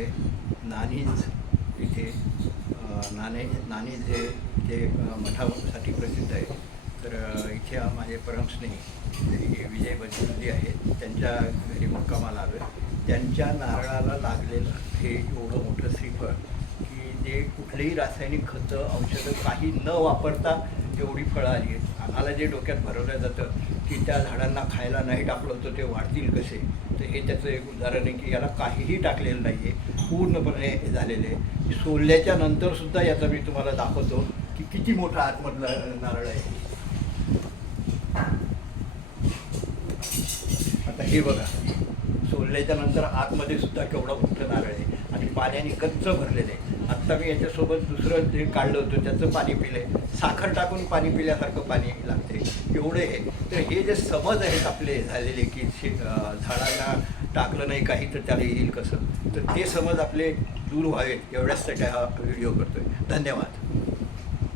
आहे नानीज इथे नाणे नानीज हे जे मठासाठी प्रसिद्ध आहे तर इथे माझे परमस्नेही विजय बंजुली आहेत. त्यांच्या घरी मुक्कामाला आलो आहे त्यांच्या नारळाला लागलेलं हे एवढं मोठं श्रीफळ की जे कुठलेही रासायनिक खतं औषधं काही न वापरता तेवढी फळं आली आहेत. आम्हाला जे डोक्यात भरवलं जातं की त्या झाडांना खायला नाही टाकलं तर ते वाढतील कसे? तर हे त्याचं एक उदाहरण आहे की याला काहीही टाकलेलं नाही आहे पूर्णपणे हे झालेले आहे. सोलल्याच्या नंतरसुद्धा याचा मी तुम्हाला दाखवतो की किती मोठा आतमधला नारळ आहे. आता हे बघा. सोलल्याच्या नंतर आतमध्ये सुद्धा केवढं मोठा पाण्याने गच्च भरलेलं आहे आत्ता मी याच्यासोबत दुसरं जे काढलं होतं त्याचं पाणी पिले साखर टाकून पाणी पिल्यासारखं पाणी लागते एवढे हे तर हे जे समज आहेत आपले झालेले की शे झाडांना टाकलं नाही काही तर त्याला येईल कसं? तर ते समज आपले दूर व्हावेत एवढ्याचसाठी हा व्हिडिओ करतोय. धन्यवाद.